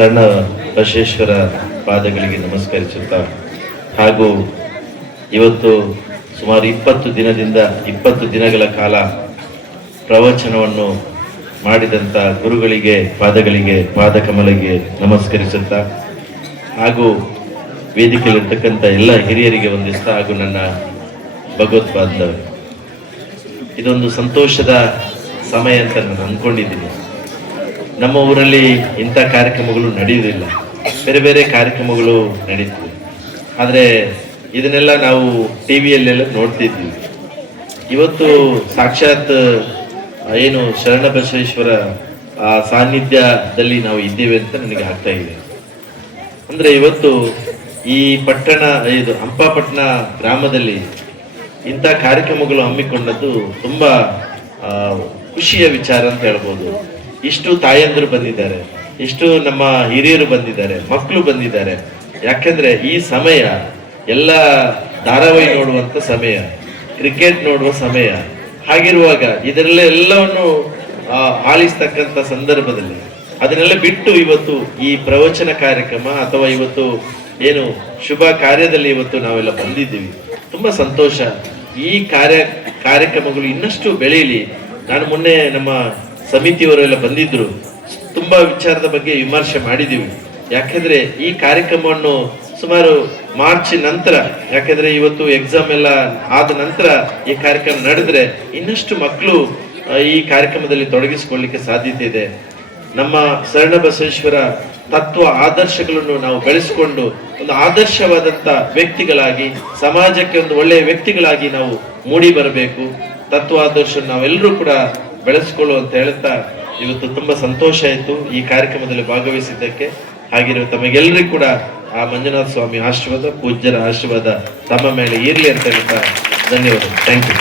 ಶರಣ ಬಸವೇಶ್ವರ ಪಾದಗಳಿಗೆ ನಮಸ್ಕರಿಸುತ್ತಾ ಹಾಗೂ ಇವತ್ತು ಸುಮಾರು 20 ದಿನಗಳ ಕಾಲ ಪ್ರವಚನವನ್ನು ಮಾಡಿದಂಥ ಗುರುಗಳಿಗೆ ಪಾದಕಮಲಿಗೆ ನಮಸ್ಕರಿಸುತ್ತಾ ಹಾಗೂ ವೇದಿಕೆಯಲ್ಲಿರ್ತಕ್ಕಂಥ ಎಲ್ಲ ಹಿರಿಯರಿಗೆ ವಂದಿಸ್ತಾ ಹಾಗೂ ನನ್ನ ಭಗವತ್ಪಾದವರು, ಇದೊಂದು ಸಂತೋಷದ ಸಮಯ ಅಂತ ನಾನು ಅಂದ್ಕೊಂಡಿದ್ದೀನಿ. ನಮ್ಮ ಊರಲ್ಲಿ ಇಂಥ ಕಾರ್ಯಕ್ರಮಗಳು ನಡೆಯುವುದಿಲ್ಲ, ಬೇರೆ ಬೇರೆ ಕಾರ್ಯಕ್ರಮಗಳು ನಡೀತವೆ. ಆದರೆ ಇದನ್ನೆಲ್ಲ ನಾವು ಟಿವಿಯಲ್ಲೆಲ್ಲ ನೋಡ್ತಿದ್ವಿ. ಇವತ್ತು ಸಾಕ್ಷಾತ್ ಏನು ಶರಣ ಬಸವೇಶ್ವರ ಸಾನ್ನಿಧ್ಯದಲ್ಲಿ ನಾವು ಇದ್ದೇವೆ ಅಂತ ನನಗೆ ಆಗ್ತಾ ಇದೆ. ಅಂದರೆ ಇವತ್ತು ಈ ಇದು ಹಂಪಾಪಟ್ಟಣ ಗ್ರಾಮದಲ್ಲಿ ಇಂಥ ಕಾರ್ಯಕ್ರಮಗಳು ಹಮ್ಮಿಕೊಂಡದ್ದು ತುಂಬ ಖುಷಿಯ ವಿಚಾರ ಅಂತ ಹೇಳ್ಬೋದು. ಇಷ್ಟು ತಾಯಂದಿರು ಬಂದಿದ್ದಾರೆ, ಇಷ್ಟು ನಮ್ಮ ಹಿರಿಯರು ಬಂದಿದ್ದಾರೆ, ಮಕ್ಕಳು ಬಂದಿದ್ದಾರೆ. ಯಾಕೆಂದ್ರೆ ಈ ಸಮಯ ಎಲ್ಲ ಧಾರಾವಾಹಿ ನೋಡುವಂಥ ಸಮಯ, ಕ್ರಿಕೆಟ್ ನೋಡುವ ಸಮಯ. ಹಾಗಿರುವಾಗ ಇದರಲ್ಲೇ ಎಲ್ಲವನ್ನು ಆಲಿಸ್ತಕ್ಕಂಥ ಸಂದರ್ಭದಲ್ಲಿ ಅದನ್ನೆಲ್ಲ ಬಿಟ್ಟು ಇವತ್ತು ಈ ಪ್ರವಚನ ಕಾರ್ಯಕ್ರಮ ಅಥವಾ ಇವತ್ತು ಏನು ಶುಭ ಕಾರ್ಯದಲ್ಲಿ ಇವತ್ತು ನಾವೆಲ್ಲ ಬಂದಿದ್ದೀವಿ. ತುಂಬಾ ಸಂತೋಷ. ಈ ಕಾರ್ಯಕ್ರಮಗಳು ಇನ್ನಷ್ಟು ಬೆಳೆಯಲಿ. ನಾನು ಮೊನ್ನೆ ನಮ್ಮ ಸಮಿತಿಯವರೆಲ್ಲ ಬಂದಿದ್ರು, ತುಂಬಾ ವಿಚಾರದ ಬಗ್ಗೆ ವಿಮರ್ಶೆ ಮಾಡಿದ್ದೀವಿ. ಯಾಕೆಂದ್ರೆ ಈ ಕಾರ್ಯಕ್ರಮವನ್ನು ಸುಮಾರು ಮಾರ್ಚ್ ನಂತರ, ಯಾಕೆಂದ್ರೆ ಇವತ್ತು ಎಕ್ಸಾಮ್ ಎಲ್ಲ ಆದ ನಂತರ ಈ ಕಾರ್ಯಕ್ರಮ ನಡೆದ್ರೆ ಇನ್ನಷ್ಟು ಮಕ್ಕಳು ಈ ಕಾರ್ಯಕ್ರಮದಲ್ಲಿ ತೊಡಗಿಸಿಕೊಳ್ಳಿಕ್ಕೆ ಸಾಧ್ಯತೆ ಇದೆ. ನಮ್ಮ ಶರಣ ಬಸವೇಶ್ವರ ತತ್ವ ಆದರ್ಶಗಳನ್ನು ನಾವು ಬೆಳೆಸಿಕೊಂಡು ಒಂದು ಆದರ್ಶವಾದಂಥ ವ್ಯಕ್ತಿಗಳಾಗಿ, ಸಮಾಜಕ್ಕೆ ಒಂದು ಒಳ್ಳೆಯ ವ್ಯಕ್ತಿಗಳಾಗಿ ನಾವು ಮೂಡಿ ಬರಬೇಕು. ತತ್ವ ಆದರ್ಶ ನಾವೆಲ್ಲರೂ ಕೂಡ ಬೆಳೆಸ್ಕೊಳ್ಳು ಅಂತ ಹೇಳ್ತಾ ಇವತ್ತು ತುಂಬಾ ಸಂತೋಷ ಆಯಿತು ಈ ಕಾರ್ಯಕ್ರಮದಲ್ಲಿ ಭಾಗವಹಿಸಿದ್ದಕ್ಕೆ. ಹಾಗಿರೋ ತಮಗೆಲ್ಲರಿಗೂ ಕೂಡ ಆ ಮಂಜುನಾಥ ಸ್ವಾಮಿ ಆಶೀರ್ವಾದ, ಪೂಜ್ಯರ ಆಶೀರ್ವಾದ ತಮ್ಮ ಮೇಲೆ ಇರಲಿ ಅಂತ ಹೇಳ್ತಾ ಧನ್ಯವಾದ. Thank you.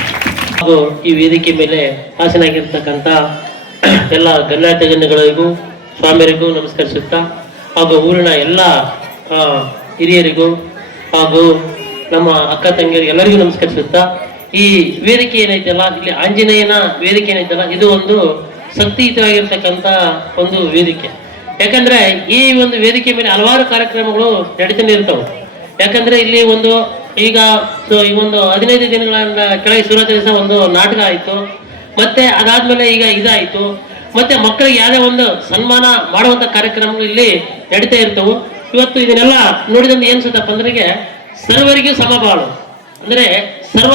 ಹಾಗೂ ಈ ವೇದಿಕೆ ಮೇಲೆ ಹಾಸನಾಗಿರ್ತಕ್ಕಂಥ ಎಲ್ಲ ಗಣ್ಯಾತಿ ಗಣ್ಯಗಳಿಗೂ ಸ್ವಾಮಿಯರಿಗೂ ನಮಸ್ಕರಿಸುತ್ತಾ ಹಾಗೂ ಊರಿನ ಎಲ್ಲ ಹಿರಿಯರಿಗೂ ಹಾಗೂ ನಮ್ಮ ಅಕ್ಕ ತಂಗಿಯರಿಗೆ ಎಲ್ಲರಿಗೂ ನಮಸ್ಕರಿಸುತ್ತಾ, ಈ ವೇದಿಕೆ ಏನೈತಲ್ಲ, ಇಲ್ಲಿ ಆಂಜನೇಯನ ವೇದಿಕೆ ಏನೈತಲ್ಲ, ಇದು ಒಂದು ಶಕ್ತಿಯುತವಾಗಿರ್ತಕ್ಕಂಥ ಒಂದು ವೇದಿಕೆ. ಯಾಕಂದ್ರೆ ಈ ಒಂದು ವೇದಿಕೆ ಮೇಲೆ ಹಲವಾರು ಕಾರ್ಯಕ್ರಮಗಳು ನಡೀತಾನೆ ಇರ್ತವೆ. ಯಾಕಂದ್ರೆ ಇಲ್ಲಿ ಒಂದು ಈಗ ಈ ಒಂದು 15 ದಿನಗಳ ಕೆಳಗೆ ಶುರುವಾದ ದಿವಸ ಒಂದು ನಾಟಕ ಆಯ್ತು, ಮತ್ತೆ ಅದಾದ್ಮೇಲೆ ಈಗ ಇದಾಯ್ತು, ಮತ್ತೆ ಮಕ್ಕಳಿಗೆ ಯಾವುದೇ ಒಂದು ಸನ್ಮಾನ ಮಾಡುವಂತ ಕಾರ್ಯಕ್ರಮಗಳು ಇಲ್ಲಿ ನಡೀತಾ ಇರ್ತವು. ಇವತ್ತು ಇದನ್ನೆಲ್ಲ ನೋಡಿದಂತೆ ಏನ್ಸುತ್ತಪ್ಪ ಅಂದ್ರೆ ಸರ್ವರಿಗೂ ಸಮಬಾಳು, ಅಂದ್ರೆ ಸರ್ವ